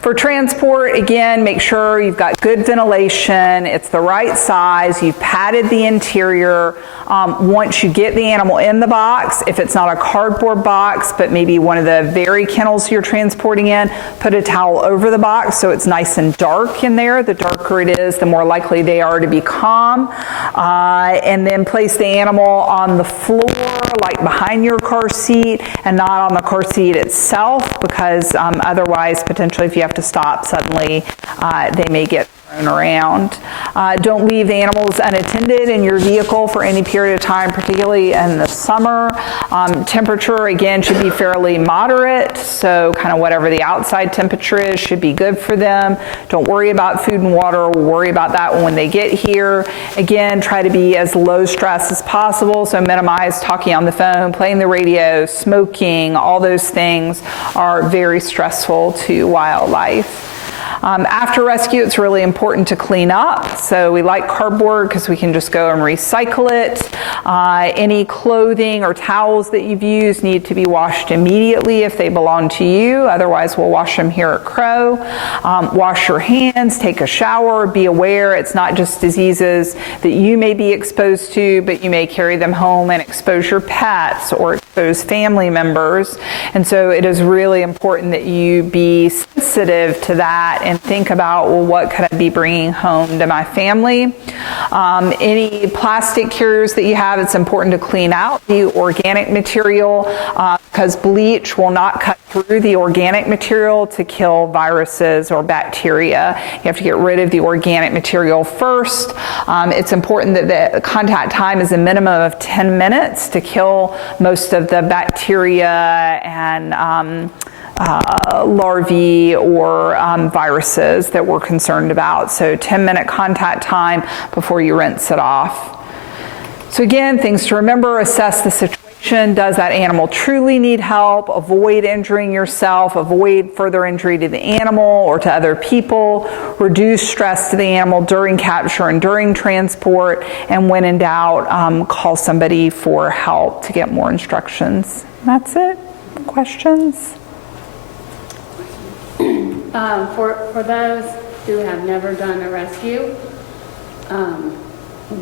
For transport, again, make sure you've got good ventilation, it's the right size, you've padded the interior. Once you get the animal in the box, if it's not a cardboard box, but maybe one of the very kennels you're transporting in, put a towel over the box so it's nice and dark in there. The darker it is, the more likely they are to be calm. And then place the animal on the floor, like behind your car seat, and not on the car seat itself, because otherwise, potentially, if you have to stop suddenly, they may get thrown around. Don't leave the animals unattended in your vehicle for any period of time, particularly in the summer. Temperature, again, should be fairly moderate, so kind of whatever the outside temperature is should be good for them. Don't worry about food and water. We'll worry about that when they get here. Again, try to be as low stress as possible, so minimize talking on the phone, playing the radio, smoking. All those things are very stressful to wildlife. After rescue, it's really important to clean up. So we like cardboard because we can just go and recycle it. Any clothing or towels that you've used need to be washed immediately if they belong to you. Otherwise, we'll wash them here at CROW. Wash your hands, take a shower, be aware it's not just diseases that you may be exposed to, but you may carry them home and expose your pets or expose family members. And so it is really important that you be sensitive to that and think about, well, what could I be bringing home to my family? Any plastic carriers that you have, it's important to clean out the organic material because bleach will not cut through the organic material to kill viruses or bacteria. You have to get rid of the organic material first. It's important that the contact time is a minimum of 10 minutes to kill most of the bacteria and larvae or viruses that we're concerned about. So 10-minute contact time before you rinse it off. So again, things to remember: assess the situation. Does that animal truly need help? Avoid injuring yourself. Avoid further injury to the animal or to other people. Reduce stress to the animal during capture and during transport. And when in doubt, call somebody for help to get more instructions. That's it. Questions? For those who have never done a rescue,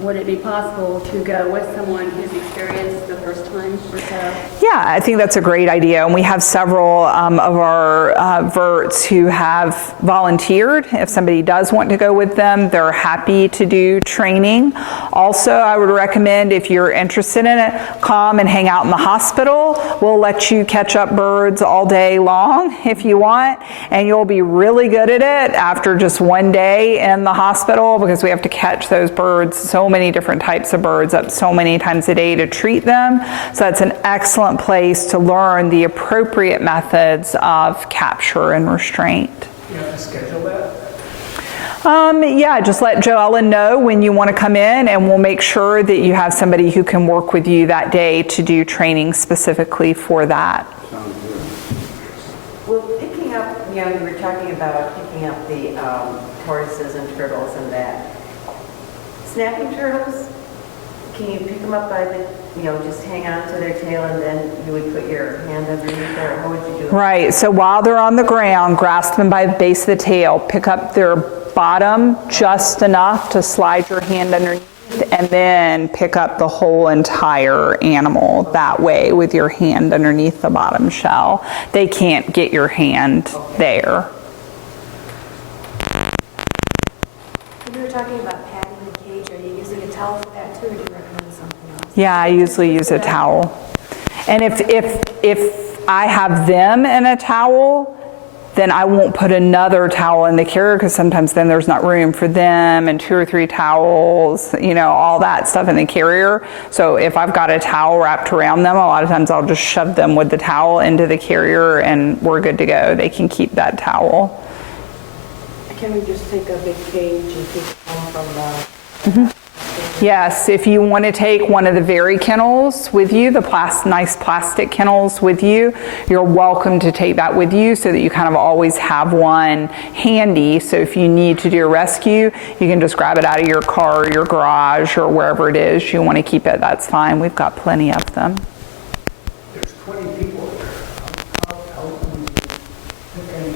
would it be possible to go with someone who's experienced the first time or so? Yeah, I think that's a great idea. And we have several of our VERTs who have volunteered. If somebody does want to go with them, they're happy to do training. Also, I would recommend, if you're interested in it, come and hang out in the hospital. We'll let you catch up birds all day long if you want, and you'll be really good at it after just one day in the hospital, because we have to catch those birds, so many different types of birds, up so many times a day to treat them. So that's an excellent place to learn the appropriate methods of capture and restraint. You have to schedule that? Yeah, just let Joellen know when you want to come in, and we'll make sure that you have somebody who can work with you that day to do training specifically for that. Well, picking up, you were talking about picking up the tortoises and turtles and that. Snapping turtles, can you pick them up by the, just hang on to their tail and then you would put your hand underneath there? How would you do it? Right, so while they're on the ground, grasp them by the base of the tail, pick up their bottom just enough to slide your hand underneath, and then pick up the whole entire animal that way with your hand underneath the bottom shell. They can't get your hand there. When you were talking about padding the cage, are you using a towel for that too, or do you recommend something else? Yeah, I usually use a towel. And if I have them in a towel, then I won't put another towel in the carrier, because sometimes then there's not room for them, and 2 or 3 towels, all that stuff in the carrier. So if I've got a towel wrapped around them, a lot of times I'll just shove them with the towel into the carrier and we're good to go. They can keep that towel. Can we just take a big cage and take it home from the... Yes, if you want to take one of the very kennels with you, the nice plastic kennels with you, you're welcome to take that with you, so that you kind of always have one handy. So if you need to do a rescue, you can just grab it out of your car or your garage or wherever it is you want to keep it. That's fine. We've got plenty of them. There's 20 people there. How can we pick any?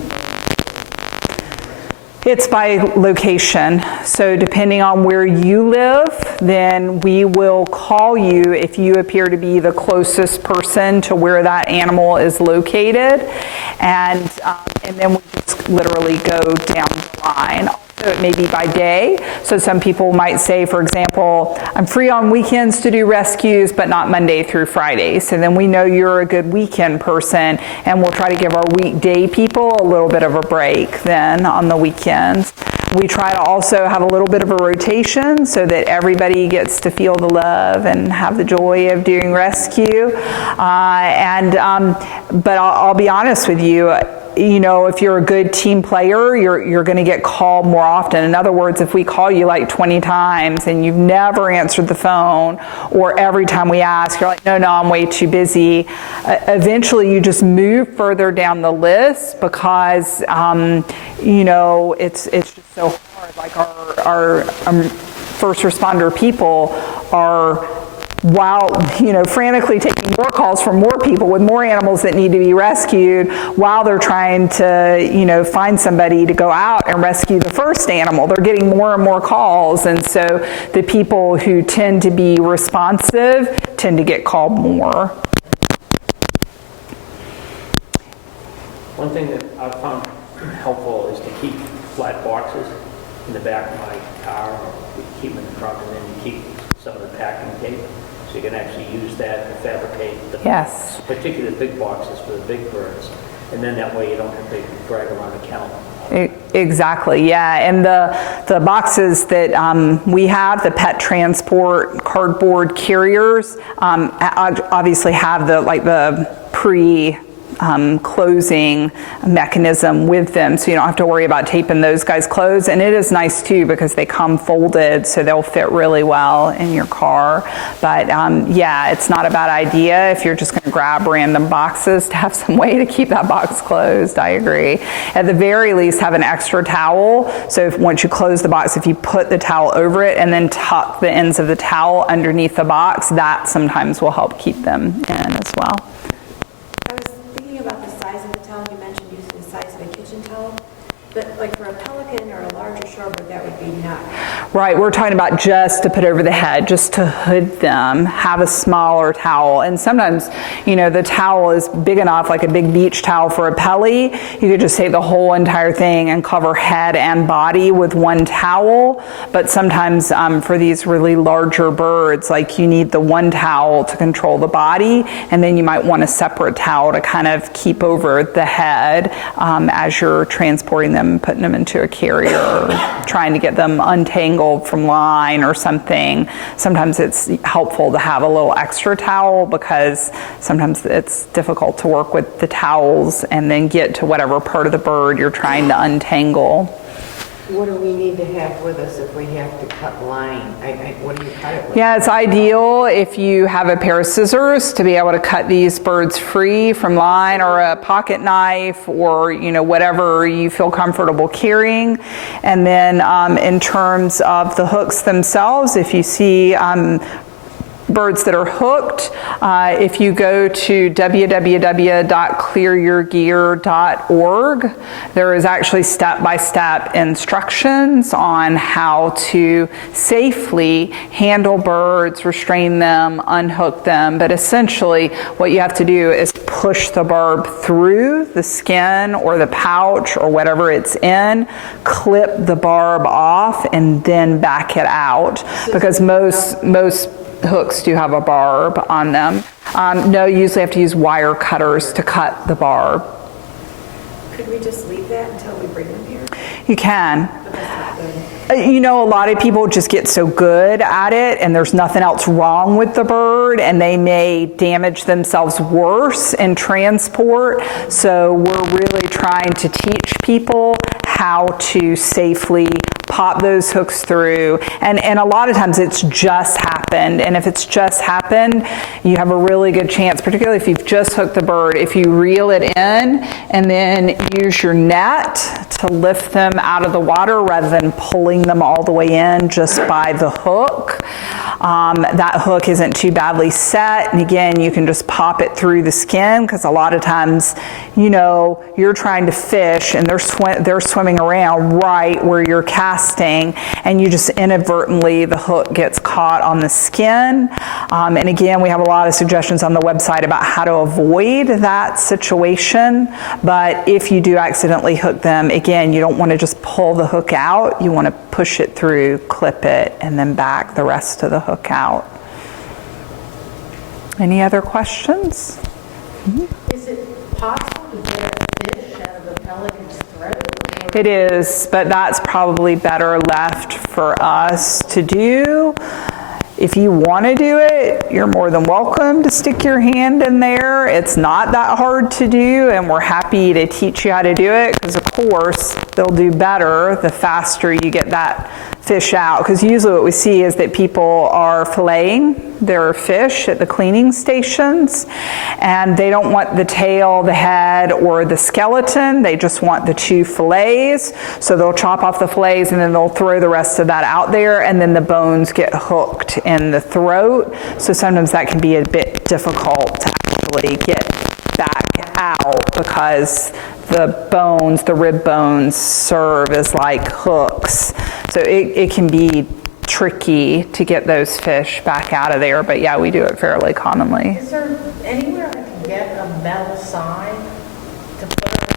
It's by location. So depending on where you live, then we will call you if you appear to be the closest person to where that animal is located. And then we just literally go down the line. So it may be by day. So some people might say, for example, I'm free on weekends to do rescues, but not Monday through Friday. So then we know you're a good weekend person, and we'll try to give our weekday people a little bit of a break then on the weekends. We try to also have a little bit of a rotation so that everybody gets to feel the love and have the joy of doing rescue. But I'll be honest with you, if you're a good team player, you're going to get called more often. In other words, if we call you like 20 times and you've never answered the phone, or every time we ask, you're like, no, I'm way too busy, eventually you just move further down the list because, it's just so hard. Like our first responder people are, while frantically taking more calls from more people with more animals that need to be rescued, while they're trying to find somebody to go out and rescue the first animal. They're getting more and more calls, and so the people who tend to be responsive tend to get called more. One thing that I've found helpful is to keep flat boxes in the back of my car, or we keep them in the trunk, and then you keep some of the packing tape. So you can actually use that to fabricate the particular big boxes for the big birds. And then that way you don't have to drag around a kennel. Exactly, yeah. And the boxes that we have, the pet transport cardboard carriers, obviously have the closing mechanism with them, so you don't have to worry about taping those guys closed. And it is nice too because they come folded, so they'll fit really well in your car. But it's not a bad idea if you're just going to grab random boxes to have some way to keep that box closed. I agree. At the very least, have an extra towel. So once you close the box, if you put the towel over it and then tuck the ends of the towel underneath the box, that sometimes will help keep them in as well. About the size of the towel, you mentioned using the size of a kitchen towel, but like for a pelican or a larger shorebird, that would be enough. Right, we're talking about just to put over the head, just to hood them, have a smaller towel. And sometimes, the towel is big enough, like a big beach towel for a pelly. You could just take the whole entire thing and cover head and body with one towel. But sometimes for these really larger birds, like you need the one towel to control the body, and then you might want a separate towel to kind of keep over the head as you're transporting them, putting them into a carrier, trying to get them untangled from line or something. Sometimes it's helpful to have a little extra towel because sometimes it's difficult to work with the towels and then get to whatever part of the bird you're trying to untangle. What do we need to have with us if we have to cut line? What do you cut it with? Yeah, it's ideal if you have a pair of scissors to be able to cut these birds free from line, or a pocket knife, or whatever you feel comfortable carrying. And then in terms of the hooks themselves, if you see birds that are hooked, if you go to www.clearyourgear.org, there is actually step-by-step instructions on how to safely handle birds, restrain them, unhook them. But essentially, what you have to do is push the barb through the skin or the pouch or whatever it's in, clip the barb off, and then back it out. Because most hooks do have a barb on them. No, you usually have to use wire cutters to cut the barb. Could we just leave that until we bring them here? You can. But that's not good. A lot of people just get so good at it and there's nothing else wrong with the bird, and they may damage themselves worse in transport. So we're really trying to teach people how to safely pop those hooks through. And a lot of times it's just happened. And if it's just happened, you have a really good chance, particularly if you've just hooked the bird, if you reel it in and then use your net to lift them out of the water rather than pulling them all the way in just by the hook. that hook isn't too badly set. And again, you can just pop it through the skin, because a lot of times, you know, you're trying to fish and they're swimming around right where you're casting, and you just inadvertently, the hook gets caught on the skin. And again, we have a lot of suggestions on the website about how to avoid that situation. But if you do accidentally hook them, again, you don't want to just pull the hook out. You want to push it through, clip it, and then back the rest of the hook out. Any other questions? Is it possible to get a fish out of a pelican's throat? It is, but that's probably better left for us to do. If you want to do it, you're more than welcome to stick your hand in there. It's not that hard to do, and we're happy to teach you how to do it, because of course they'll do better the faster you get that fish out. Because usually what we see is that people are filleting their fish at the cleaning stations, and they don't want the tail, the head, or the skeleton. They just want the 2 fillets. So they'll chop off the fillets and then they'll throw the rest of that out there, and then the bones get hooked in the throat. So sometimes that can be a bit difficult to actually get back out, because the bones, the rib bones, serve as like hooks. So it can be tricky to get those fish back out of there, but yeah, we do it fairly commonly. Is there anywhere I can get a metal sign to put on the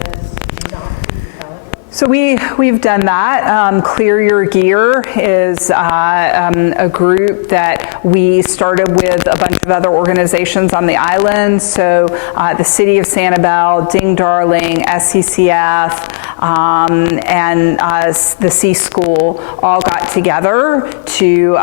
that says do not feed pelicans? So we've done that. Clear Your Gear is a group that we started with a bunch of other organizations on the island. So the City of Sanibel, Ding Darling, SCCF, and the C School all got together to,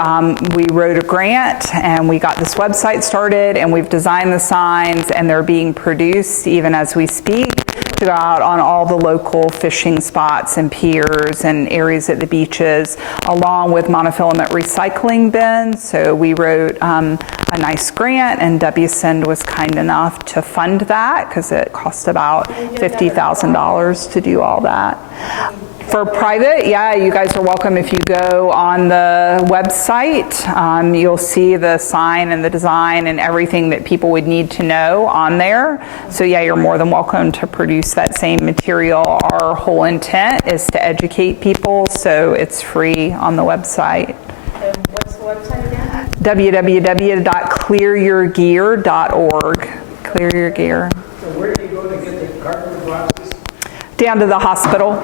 we wrote a grant and we got this website started, and we've designed the signs, and they're being produced even as we speak to go out on all the local fishing spots and piers and areas at the beaches, along with monofilament recycling bins. So we wrote a nice grant, and WSEND was kind enough to fund that, because it cost about $50,000 to do all that. For private, yeah, you guys are welcome. If you go on the website, you'll see the sign and the design and everything that people would need to know on there. So yeah, you're more than welcome to produce that same material. Our whole intent is to educate people, so it's free on the website. And what's the website again? www.clearyourgear.org. Clear Your Gear. So where do you go to get the cardboard boxes? Down to the hospital.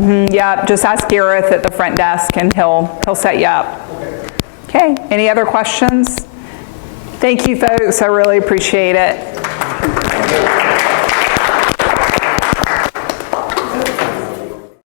Yeah, just ask Gareth at the front desk, and he'll set you up. Okay, any other questions? Thank you, folks. I really appreciate it.